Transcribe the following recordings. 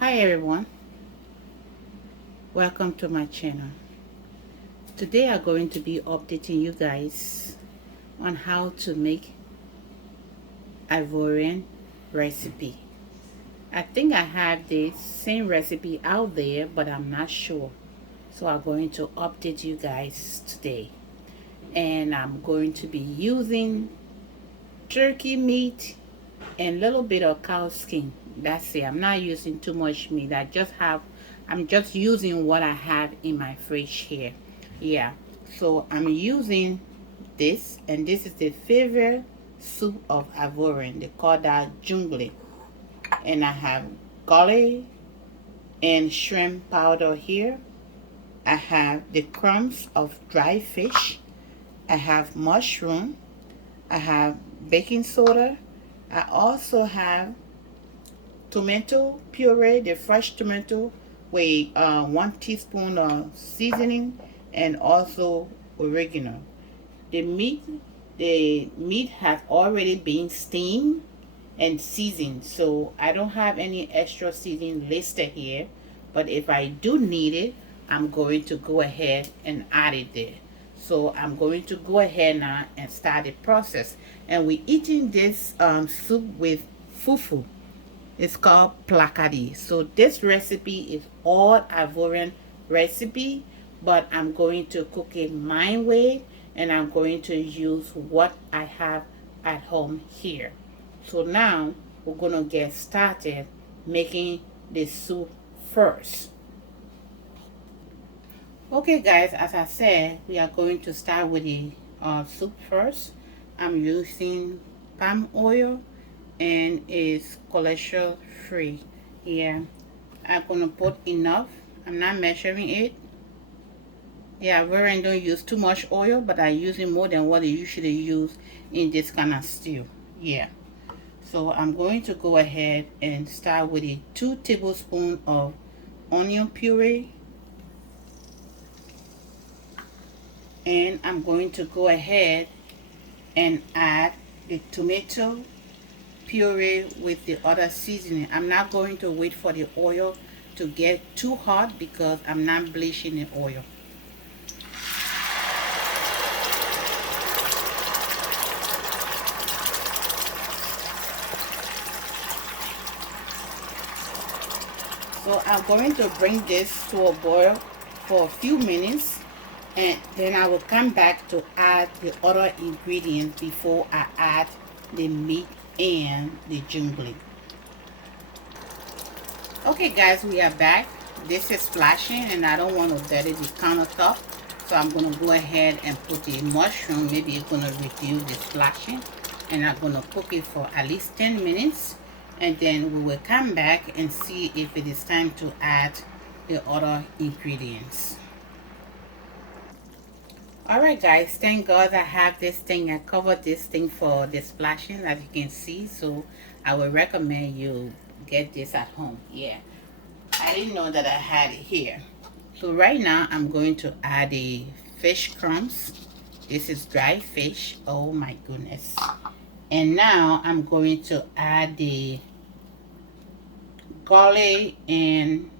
Hi everyone, welcome to my channel. Today I'm going to be updating you guys on how to make Ivorian recipe. I think I have the same recipe out there, but I'm not sure. So I'm going to update you guys today. And I'm going to be using turkey meat and a little bit of cow skin. That's it. I'm not using too much meat. I'm just using what I have in my fridge here. Yeah, so I'm using this, and this is the favorite soup of Ivorian. They call that jungle. And I have garlic and shrimp powder here. I have the crumbs of dry fish. I have mushroom. I have baking soda. I also have tomato puree, the fresh tomato, with 1 teaspoon of seasoning, and also oregano. The meat has already been steamed and seasoned, so I don't have any extra seasoning listed here, but if I do need it, I'm going to go ahead and add it there. So I'm going to go ahead now and start the process. And we're eating this soup with fufu. It's called placadi. So this recipe is all Ivorian recipe, but I'm going to cook it my way, and I'm going to use what I have at home here. So now we're gonna get started making the soup first. Okay guys, as I said, we are going to start with the soup first. I'm using palm oil and it's cholesterol free. Yeah, I'm gonna put enough. I'm not measuring it. Yeah, I don't use too much oil, but I use it more than what I usually use in this kind of stew. Yeah, so I'm going to go ahead and start with a 2 tablespoons of onion puree, and I'm going to go ahead and add the tomato puree with the other seasoning. I'm not going to wait for the oil to get too hot because I'm not bleaching the oil. So I'm going to bring this to a boil for a few minutes, and then I will come back to add the other ingredients before I add the meat and the jungle. Okay guys, we are back. This is splashing and I don't want to dirty the countertop, so I'm going to go ahead and put the mushroom. Maybe it's going to reduce the splashing, and I'm going to cook it for at least 10 minutes, and then we will come back and see if it is time to add the other ingredients. Alright guys, thank God I have this thing. I covered this thing for the splashing, as you can see, so I would recommend you get this at home. Yeah, I didn't know that I had it here. So right now I'm going to add the fish crumbs. This is dry fish. Oh my goodness. And now I'm going to add the garlic and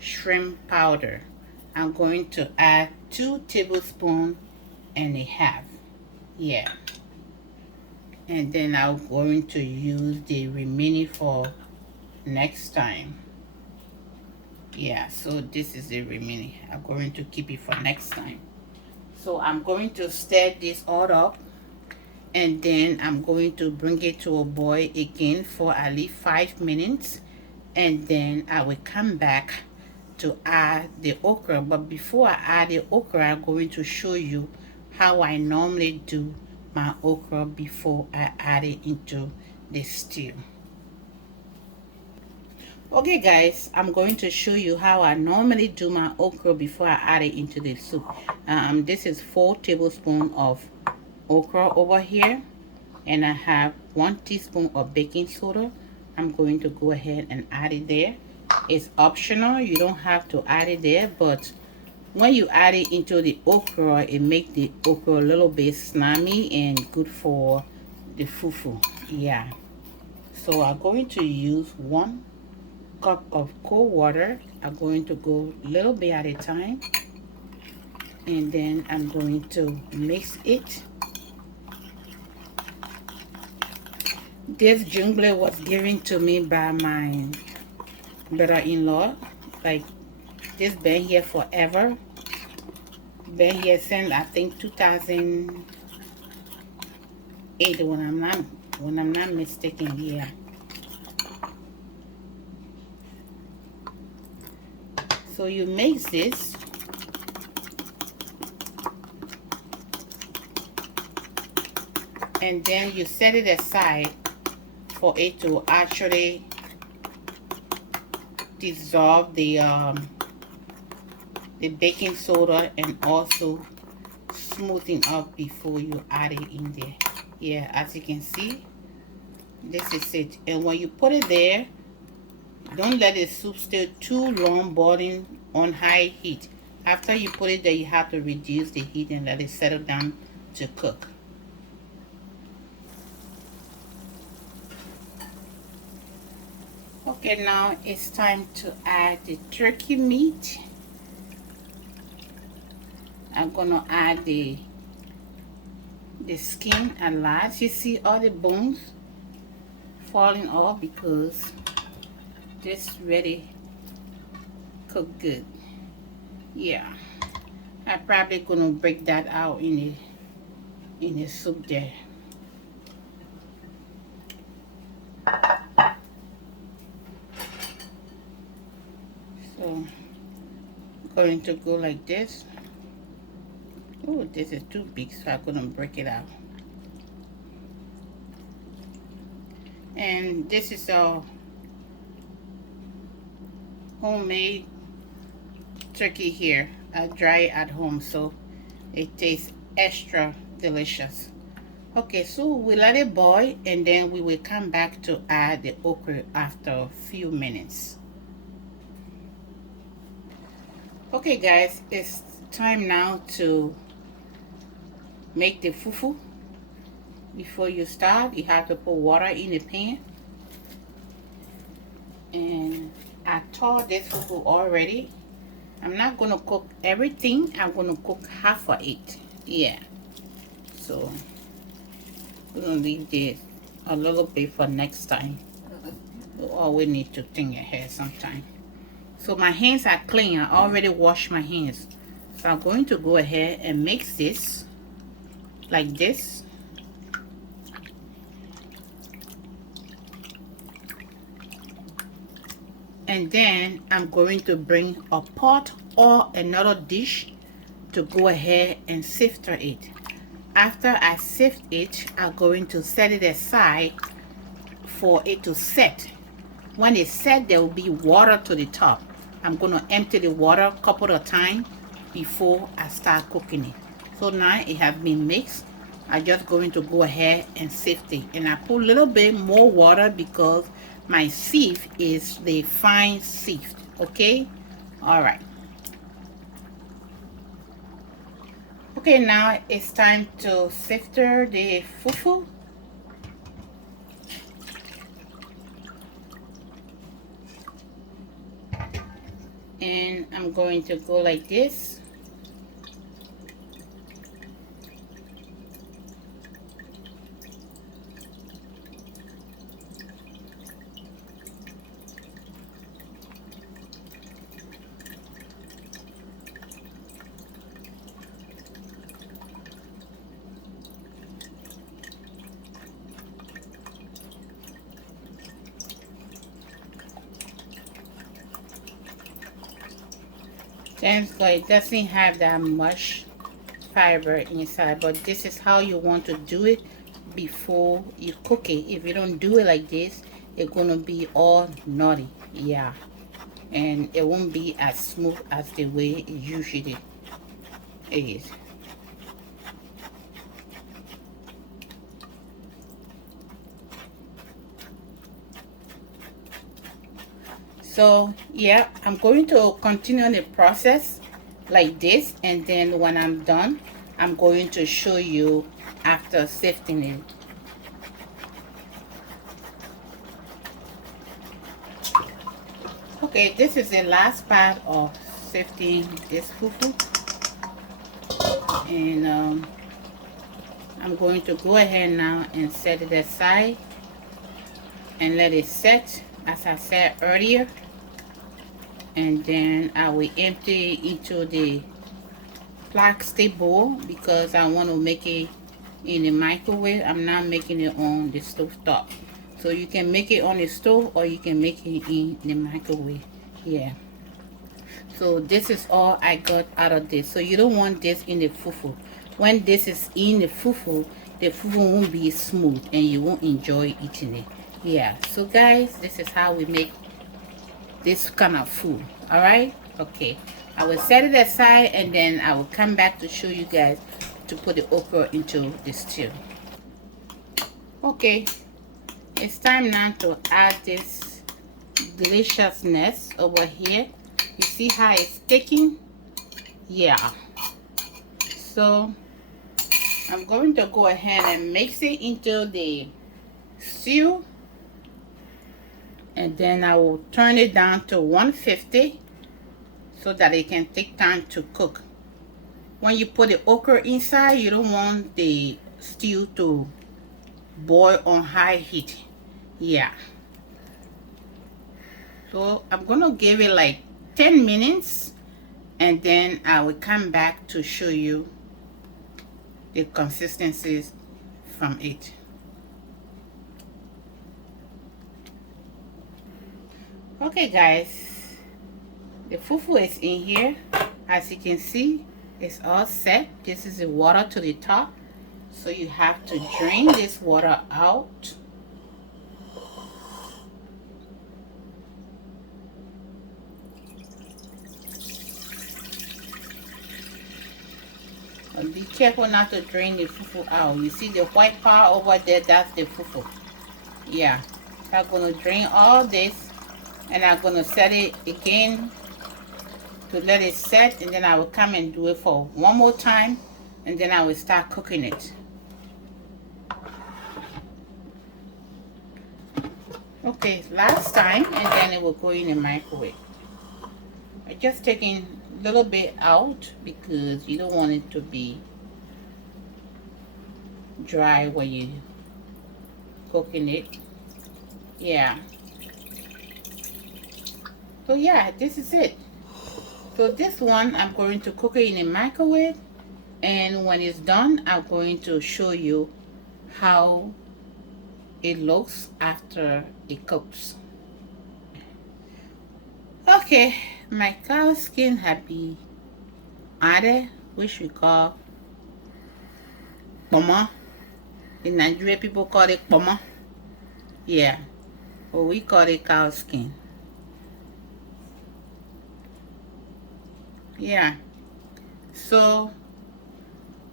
shrimp powder. I'm going to add 2 tablespoons and a half. Yeah, and then I'm going to use the remaining for next time. Yeah, so this is the remaining. I'm going to keep it for next time. So I'm going to stir this all up, and then I'm going to bring it to a boil again for at least 5 minutes, and then I will come back to add the okra. But before I add the okra, I'm going to show you how I normally do my okra before I add it into the stew. Okay guys, I'm going to show you how I normally do my okra before I add it into the soup. This is 4 tablespoons of okra over here, and I have 1 teaspoon of baking soda. I'm going to go ahead and add it there. It's optional, you don't have to add it there, but when you add it into the okra, it makes the okra a little bit slimy and good for the fufu. Yeah, so I'm going to use 1 cup of cold water. I'm going to go a little bit at a time, and then I'm going to mix it. This jungle was given to me by my brother-in-law. Like, this been here forever. Been here since I think 2008, when I'm not mistaken. Yeah. So you mix this, and then you set it aside for it to actually dissolve the baking soda, and also smoothing up before you add it in there. Yeah, as you can see, this is it. And when you put it there, don't let the soup stay too long boiling on high heat. After you put it there, you have to reduce the heat and let it settle down to cook. Okay, now it's time to add the turkey meat. I'm gonna add the skin and last. You see all the bones falling off because this ready cook good. Yeah, I'm probably gonna break that out in the soup there. So I'm going to go like this. Oh, this is too big, so I'm gonna break it out. And this is a homemade turkey here. I dry it at home, so it tastes extra delicious. Okay, so we let it boil, and then we will come back to add the okra after a few minutes. Okay guys, it's time now to make the fufu. Before you start, you have to put water in the pan. And I thawed this fufu already. I'm not gonna cook everything. I'm gonna cook half of it. Yeah. So we're gonna leave this a little bit for next time. We always need to think ahead sometime. So my hands are clean. I already washed my hands. So I'm going to go ahead and mix this like this. And then I'm going to bring a pot or another dish to go ahead and sift it. After I sift it, I'm going to set it aside for it to set. When it's set, there will be water to the top. I'm going to empty the water a couple of times before I start cooking it. So now it has been mixed. I'm just going to go ahead and sift it. And I put a little bit more water because my sieve is the fine sieve. Okay? Alright. Okay, now it's time to sift the fufu. And I'm going to go like this. Thanks God, it doesn't have that much fiber inside, but this is how you want to do it before you cook it. If you don't do it like this, it's gonna be all nutty. Yeah, and it won't be as smooth as the way it usually is. So yeah, I'm going to continue the process like this, and then when I'm done, I'm going to show you after sifting it. Okay, this is the last part of sifting this fufu, and I'm going to go ahead now and set it aside and let it set as I said earlier, and then I will empty it into the plastic bowl because I want to make it in the microwave. I'm not making it on the stove top. So you can make it on the stove or you can make it in the microwave. Yeah. So this is all I got out of this. So you don't want this in the fufu. When this is in the fufu won't be smooth and you won't enjoy eating it. Yeah. So guys, this is how we make this kind of food. All right. Okay. I will set it aside and then I will come back to show you guys to put the okra into the stew. Okay. It's time now to add this deliciousness over here. You see how it's sticking? Yeah. So I'm going to go ahead and mix it into the stew, and then I will turn it down to 150 so that it can take time to cook. When you put the okra inside, you don't want the stew to boil on high heat. Yeah. So I'm gonna give it like 10 minutes and then I will come back to show you the consistencies from it. Okay guys, the fufu is in here. As you can see, it's all set. This is the water to the top, so you have to drain this water out. And be careful not to drain the fufu out. You see the white part over there, that's the fufu. Yeah, I'm gonna drain all this and I'm gonna set it again to let it set, and then I will come and do it for one more time and then I will start cooking it. Okay, last time, and then it will go in the microwave. I'm just taking a little bit out because you don't want it to be dry when you cooking it. Yeah. So yeah, this is it. So this one I'm going to cook it in the microwave, and when it's done I'm going to show you how it looks after it cooks. Okay, my cow skin had been added, which we call poma. In Nigeria people call it poma. Yeah, but we call it cow skin. Yeah, so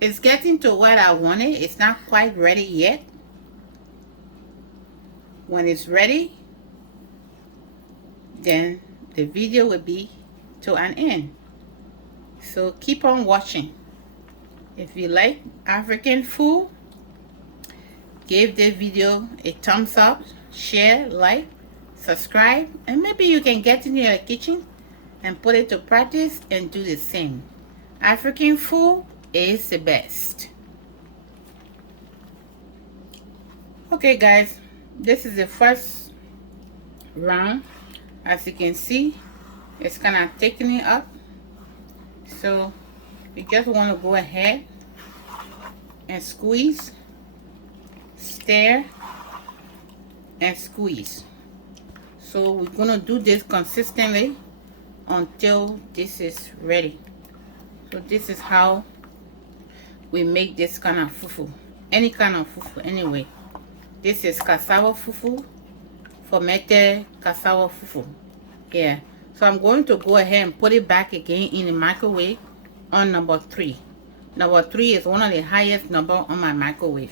it's getting to what I wanted. It's not quite ready yet. When it's ready, then the video will be to an end. So keep on watching. If you like African food, give the video a thumbs up, share, like, subscribe, and maybe you can get in your kitchen and put it to practice and do the same. African food is the best. Okay guys, this is the first round. As you can see, it's kind of thickening up. So you just want to go ahead and squeeze, stir, and squeeze. So we're going to do this consistently until this is ready. So this is how we make this kind of fufu. Any kind of fufu anyway. This is cassava fufu, fermented cassava fufu. Yeah. So I'm going to go ahead and put it back again in the microwave on number 3. Number 3 is one of the highest number on my microwave.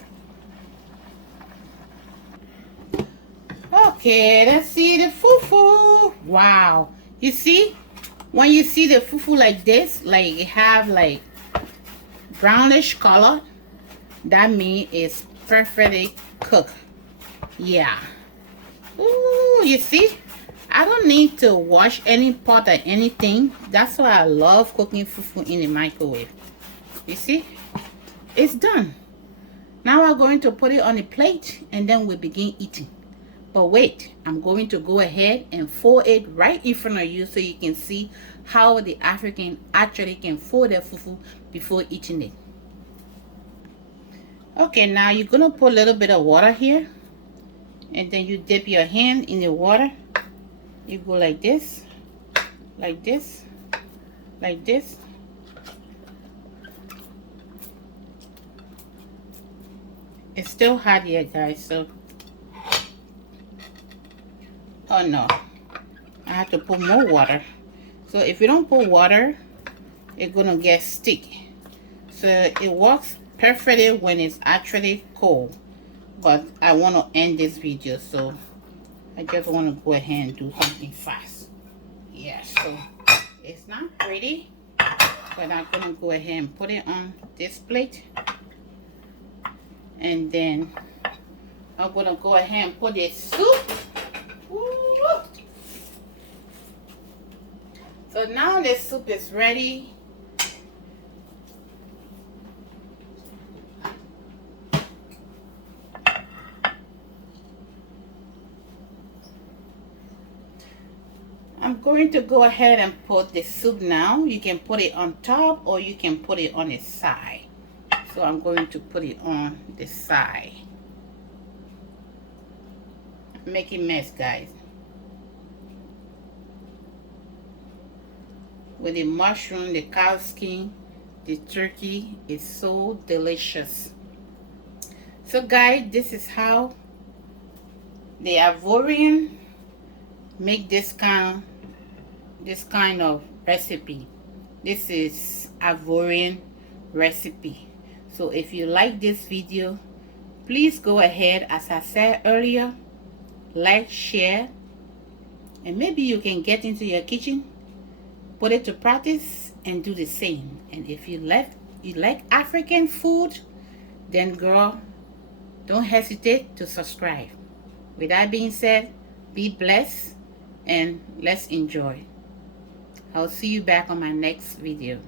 Okay, let's see the fufu. Wow. You see? When you see the fufu like this, like it have like brownish color, that means it's perfectly cooked. Yeah. Ooh, you see? I don't need to wash any pot or anything. That's why I love cooking fufu in the microwave. You see, it's done. Now we're going to put it on a plate and then we begin eating. But wait, I'm going to go ahead and fold it right in front of you so you can see how the African actually can fold their fufu before eating it. Okay, now you're gonna put a little bit of water here, and then you dip your hand in the water. You go like this, like this, like this. It's still hot here, guys, so oh no, I have to put more water. So if you don't put water, it's gonna get sticky. So it works perfectly when it's actually cold. But I want to end this video, so I just want to go ahead and do something fast. Yeah, so it's not pretty, but I'm gonna go ahead and put it on this plate, and then I'm gonna go ahead and put the soup. Woo! So now the soup is ready. I'm going to go ahead and put the soup now. You can put it on top or you can put it on the side. So I'm going to put it on the side. Make a mess, guys. With the mushroom, the cow skin, the turkey is so delicious. So guys, this is how the Ivorian make this kind of recipe. This is Ivorian recipe. So if you like this video, please go ahead, as I said earlier, like, share, and maybe you can get into your kitchen, put it to practice, and do the same. And if you like African food, then girl, don't hesitate to subscribe. With that being said, be blessed and let's enjoy. I'll see you back on my next video.